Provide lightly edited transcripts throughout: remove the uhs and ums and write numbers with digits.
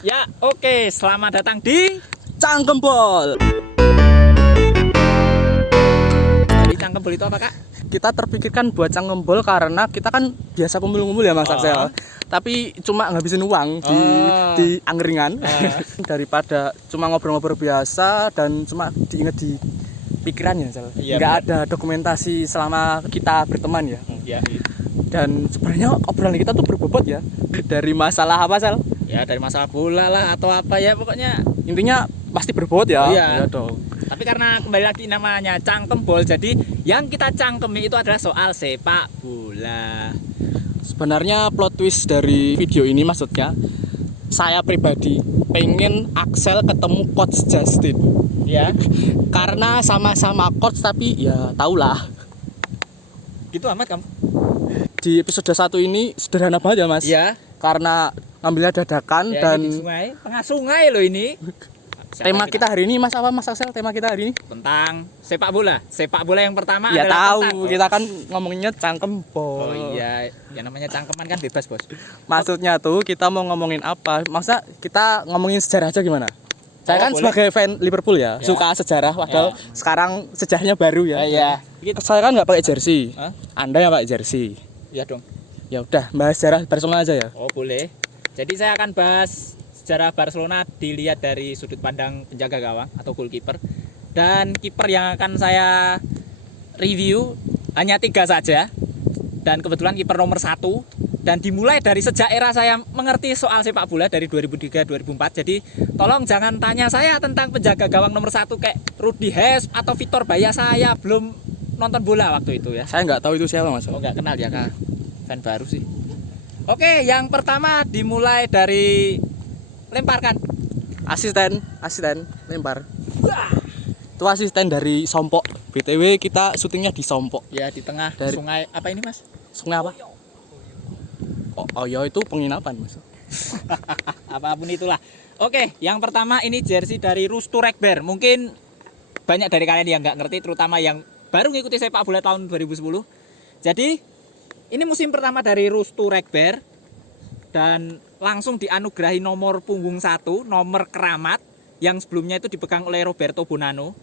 Ya, oke. Selamat datang di Cangkembol. Jadi Cangkembol itu apa, Kak? Kita terpikirkan buat Cangkembol karena kita kan biasa kumpul-kumpul ya Mas Aksel. Tapi cuma ngabisin uang di angkringan. Daripada cuma ngobrol-ngobrol biasa dan cuma diinget di pikirannya, Sel. Iya, Nggak ada dokumentasi selama kita berteman ya. Ya. Dan sebenarnya obrolan kita tuh berbobot ya. Dari masalah apa, Sel? Ya, dari masalah bola lah atau apa ya pokoknya. Intinya pasti berbobot ya. Iya. Iya dong. Tapi karena kembali lagi namanya Cangkembol, jadi yang kita cangkemi itu adalah soal sepak bola. Sebenarnya plot twist dari video ini maksudnya saya pribadi pengen Axel ketemu Coach Justin. Ya. Karena sama-sama coach tapi ya tahulah. Gitu amat kamu. Di episode 1 ini sederhana banget ya Mas. Iya. Karena ngambilnya dadakan Ya, dan ini di sungai, tengah sungai loh ini. tema kita hari ini Mas apa Mas Axel? Tema kita hari ini Tentang sepak bola. Sepak bola yang pertama ya adalah tahu tentang- kita kan ngomonginnya Cangkembol. Oh iya, yang namanya cangkeman kan bebas, Bos. Maksudnya tuh kita mau ngomongin apa? Masa kita ngomongin sejarah aja gimana? Saya kan boleh. sebagai fan Liverpool ya, Ya. suka sejarah padahal sekarang sejarahnya baru ya. Iya. Saya kan nggak pakai jersey. Hah? Anda yang pakai jersey. Iya dong. Ya udah, bahas sejarah Barcelona aja ya. Oh, boleh. Jadi saya akan bahas sejarah Barcelona dilihat dari sudut pandang penjaga gawang atau goalkeeper. Dan kiper yang akan saya review hanya 3 saja. Dan kebetulan kiper nomor 1. Dan dimulai dari sejak era saya mengerti soal sepak bola dari 2003-2004. Jadi tolong jangan tanya saya tentang penjaga gawang nomor 1 kayak Rudi Hes atau Vitor Baya. Saya belum nonton bola waktu itu ya. Saya nggak tahu itu siapa Mas. Oh, nggak kenal ya, Kak. Fan baru sih. Oke, yang pertama dimulai dari lemparkan. Asisten lempar. Itu asisten dari Sompok. BTW kita syutingnya di Sompok. Ya, di tengah Dari- sungai apa ini, Mas? Sungai apa? Oh ya itu penginapan Mas. Apapun itulah. Oke, yang pertama ini jersey dari Rustu Rekber. Mungkin banyak dari kalian yang nggak ngerti, terutama yang baru ngikuti sepak bola tahun 2010. Jadi, ini musim pertama dari Rustu Rekber dan langsung dianugerahi nomor punggung 1, nomor keramat yang sebelumnya itu dipegang oleh Roberto Bonanno.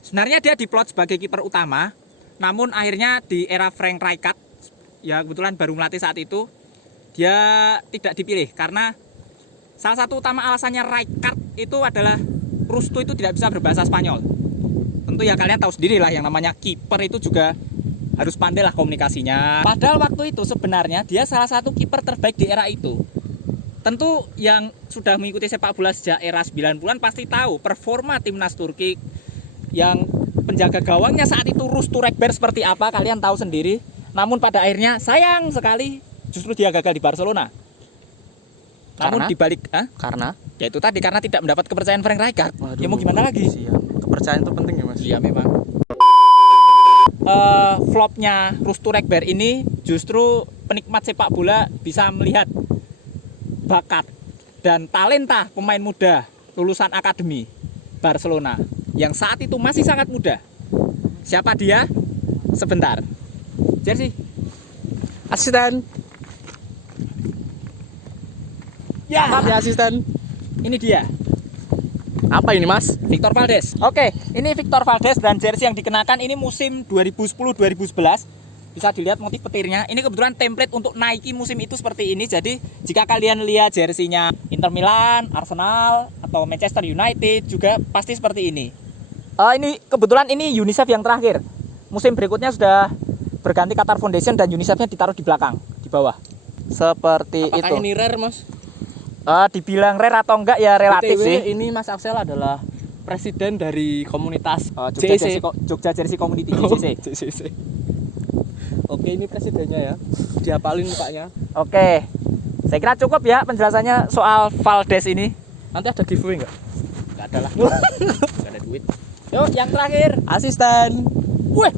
Sebenarnya dia diplot sebagai kiper utama, namun akhirnya di era Frank Rijkaard, ya kebetulan baru melatih saat itu, dia tidak dipilih karena salah satu utama alasannya Rijkaard itu adalah Rustu itu tidak bisa berbahasa Spanyol. Tentu ya kalian tahu sendiri lah yang namanya kiper itu juga harus pandai lah komunikasinya. Padahal waktu itu sebenarnya dia salah satu kiper terbaik di era itu. Tentu yang sudah mengikuti sepak bola sejak era 90-an pasti tahu performa timnas Turki yang penjaga gawangnya saat itu Rustu Rekber seperti apa, kalian tahu sendiri. Namun pada akhirnya sayang sekali justru dia gagal di Barcelona. Namun dibalik, Karena ya itu tadi karena tidak mendapat kepercayaan Frank Rijkaard. Ya mau gimana lagi? Siap. Kepercayaan itu penting ya Mas. Iya memang. Flopnya Rustu Rekber ini justru penikmat sepak bola bisa melihat bakat dan talenta pemain muda lulusan akademi Barcelona yang saat itu masih sangat muda. Siapa dia? Sebentar. Jersey. Asisten. Ya, Maaf ya asisten. ini dia. Apa ini Mas? Victor Valdes. Oke, ini Victor Valdes dan jersey yang dikenakan ini musim 2010-2011. Bisa dilihat motif petirnya. Ini kebetulan template untuk Nike musim itu seperti ini. Jadi jika kalian lihat jersinya Inter Milan, Arsenal, atau Manchester United juga pasti seperti ini. Ini kebetulan ini UNICEF yang terakhir. Musim berikutnya sudah berganti Qatar Foundation dan UNICEF-nya ditaruh di belakang, di bawah. Seperti Apakah itu. ini rare Mas? Dibilang rare atau enggak ya relatif BTW, sih. ini Mas Axel adalah presiden dari komunitas Jogja JC. Jogja Jersey Community JCC. JCC. Oke, ini presidennya ya. Dihafalin mukanya. Oke. Saya kira cukup ya penjelasannya soal Valdes ini. Nanti ada giveaway enggak? Enggak ada lah. Enggak ada duit. Yuk, yang terakhir. Asisten. Wih.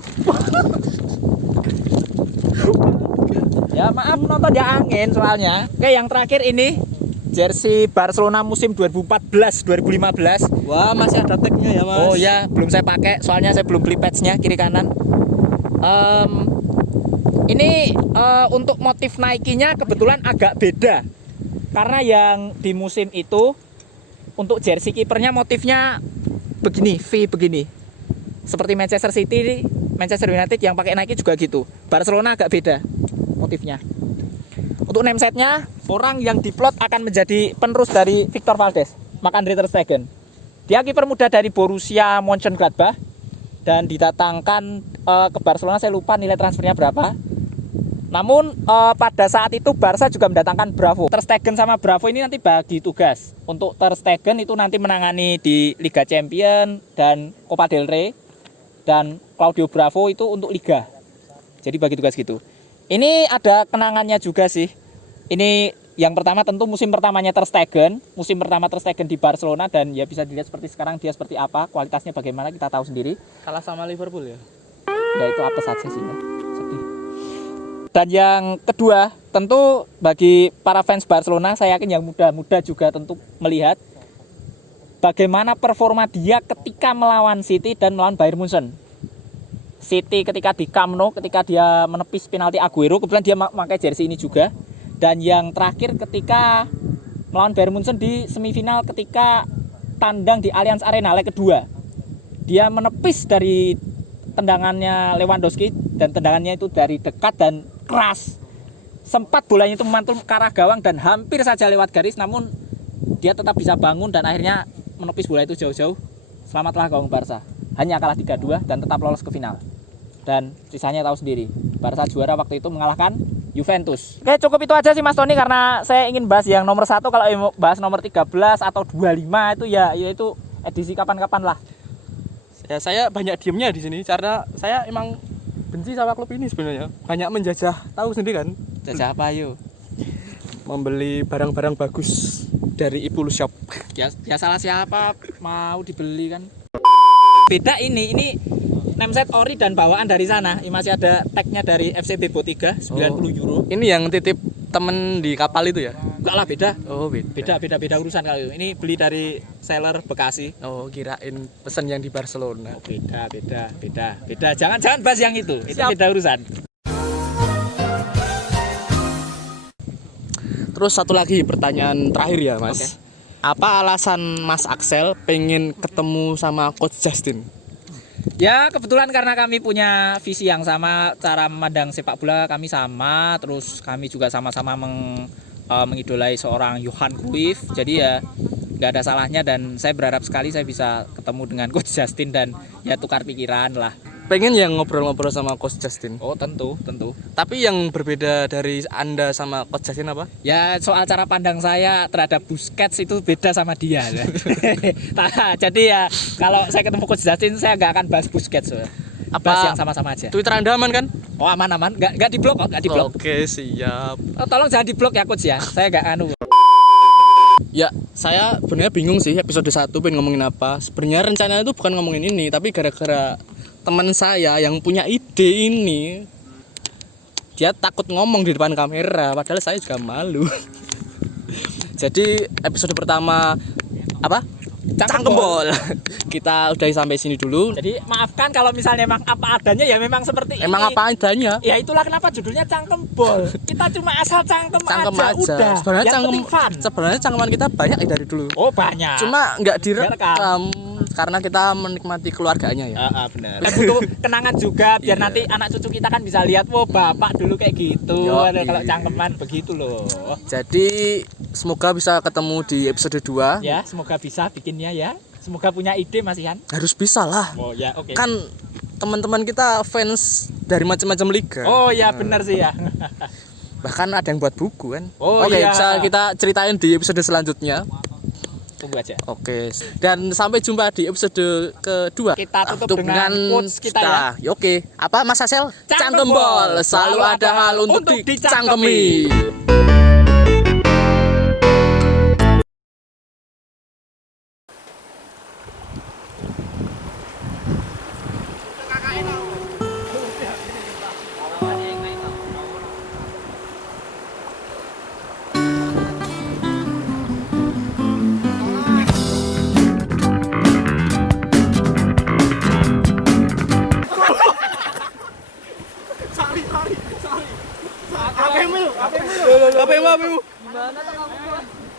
Ya maaf nonton ya angin soalnya. Oke, yang terakhir ini jersey Barcelona musim 2014-2015. Wah, masih ada tagnya ya, Mas. Oh ya, belum saya pakai soalnya saya belum beli patch-nya kiri kanan. Ini untuk motif Nike-nya kebetulan agak beda Karena yang di musim itu untuk jersey kipernya motifnya begini, V begini. Seperti Manchester City, Manchester United yang pakai Nike juga gitu. Barcelona agak beda motifnya. Untuk name setnya, orang yang diplot akan menjadi penerus dari Victor Valdes, Marc-André ter Stegen. Dia kiper muda dari Borussia Mönchengladbach dan didatangkan ke Barcelona, saya lupa nilai transfernya berapa. Namun pada saat itu Barca juga mendatangkan Bravo. Ter Stegen sama Bravo ini nanti bagi tugas. Untuk Ter Stegen itu nanti menangani di Liga Champions dan Copa del Rey, dan Claudio Bravo itu untuk Liga. Jadi bagi tugas gitu. Ini ada kenangannya juga sih. Ini yang pertama tentu musim pertamanya Ter Stegen, musim pertama Ter Stegen di Barcelona, dan ya bisa dilihat seperti sekarang dia seperti apa, kualitasnya bagaimana kita tahu sendiri. Kalah sama Liverpool ya. Ya itu apa saja sih, ya. Sedih. Dan yang kedua, tentu bagi para fans Barcelona, saya yakin yang muda-muda juga tentu melihat bagaimana performa dia ketika melawan City dan melawan Bayern Munchen. City ketika di Camp Nou, ketika dia menepis penalti Aguero, kebetulan dia memakai jersey ini juga. Dan yang terakhir ketika melawan Bayern Munchen di semifinal ketika tandang di Allianz Arena leg kedua. Dia menepis dari tendangannya Lewandowski, dan tendangannya itu dari dekat dan keras. Sempat bolanya itu memantul ke arah gawang dan hampir saja lewat garis, namun dia tetap bisa bangun dan akhirnya menepis bola itu jauh-jauh. Selamatlah gawang Barca. Hanya kalah 3-2 dan tetap lolos ke final. Dan sisanya tahu sendiri. Barca juara waktu itu mengalahkan Juventus. Oke, cukup itu aja sih Mas Tony, karena saya ingin bahas yang nomor 1. Kalau mau bahas nomor 13 atau 25 itu ya itu edisi kapan-kapan lah. Ya, saya banyak diemnya di sini karena saya emang benci sama klub ini sebenarnya. Banyak menjajah, tahu sendiri kan? Jajah apa yuk? Membeli barang-barang bagus dari Ipul Shop. Ya salah siapa mau dibeli kan. Beda ini nameset ori dan bawaan dari sana. Ini masih ada tagnya dari FC Bebo 3 90 euro. Ini yang titip temen di kapal itu ya? Enggak lah, beda. Oh, beda. Beda urusan kalau itu. Ini beli dari seller Bekasi. Oh, kirain pesan yang di Barcelona. Oh, beda. Jangan bahas yang itu. Itu Siap. beda urusan. Terus satu lagi pertanyaan terakhir ya, Mas. Oke. Apa alasan Mas Axel pengen ketemu sama Coach Justin? Ya kebetulan karena kami punya visi yang sama, cara memandang sepak bola kami sama, terus kami juga sama-sama mengidolai seorang Johan Cruyff. Jadi ya nggak ada salahnya, dan saya berharap sekali saya bisa ketemu dengan Coach Justin dan ya tukar pikiran lah. Pengen yang ngobrol-ngobrol sama Coach Justin. Oh tentu. Tapi yang berbeda dari Anda sama Coach Justin apa? Ya soal cara pandang saya terhadap Busquets itu beda sama dia. Nah, jadi ya kalau saya ketemu Coach Justin saya nggak akan bahas Busquets. Bahas yang sama-sama aja. Twitter Anda aman kan? Oh aman, nggak diblok kok, nggak diblok. Oke, siap. Oh, tolong jangan diblok ya Coach ya, saya nggak anu. Ya, saya sebenarnya bingung sih episode 1 pengen ngomongin apa. Sebenarnya rencananya itu bukan ngomongin ini, tapi gara-gara teman saya yang punya ide ini, dia takut ngomong di depan kamera, padahal saya juga malu. Jadi episode pertama apa? Cangkembol. Kita udah sampai sini dulu. Jadi maafkan kalau misalnya memang apa adanya, ya memang seperti ini. Emang apa adanya? Ya itulah kenapa judulnya Cangkembol. Kita cuma asal cangkem aja. Udah. Sebenarnya Yang penting fun. sebenarnya cangkeman kita banyak dari dulu. Oh banyak. Cuma nggak direkam Direkam. karena kita menikmati keluarganya ya. Benar. Kita butuh kenangan juga biar nanti anak cucu kita kan bisa lihat, wah bapak dulu kayak gitu. Yoi. Kalau cangkeman begitu loh. Jadi semoga bisa ketemu di episode 2. Ya, semoga bisa bikinnya ya. Semoga punya ide Mas Ian. Harus bisa lah. Oh ya, oke. Kan teman-teman kita fans dari macam-macam liga. Oh ya, benar sih ya. Bahkan ada yang buat buku kan. Oh, Oke, iya. bisa kita ceritain di episode selanjutnya. Tunggu aja. Oke. Dan sampai jumpa di episode kedua. Kita tutup dengan quotes kita ya. Oke. Apa Mas Asel? Cangkembol. Selalu ada hal untuk dicangkemi. Apa yang mau?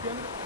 Biar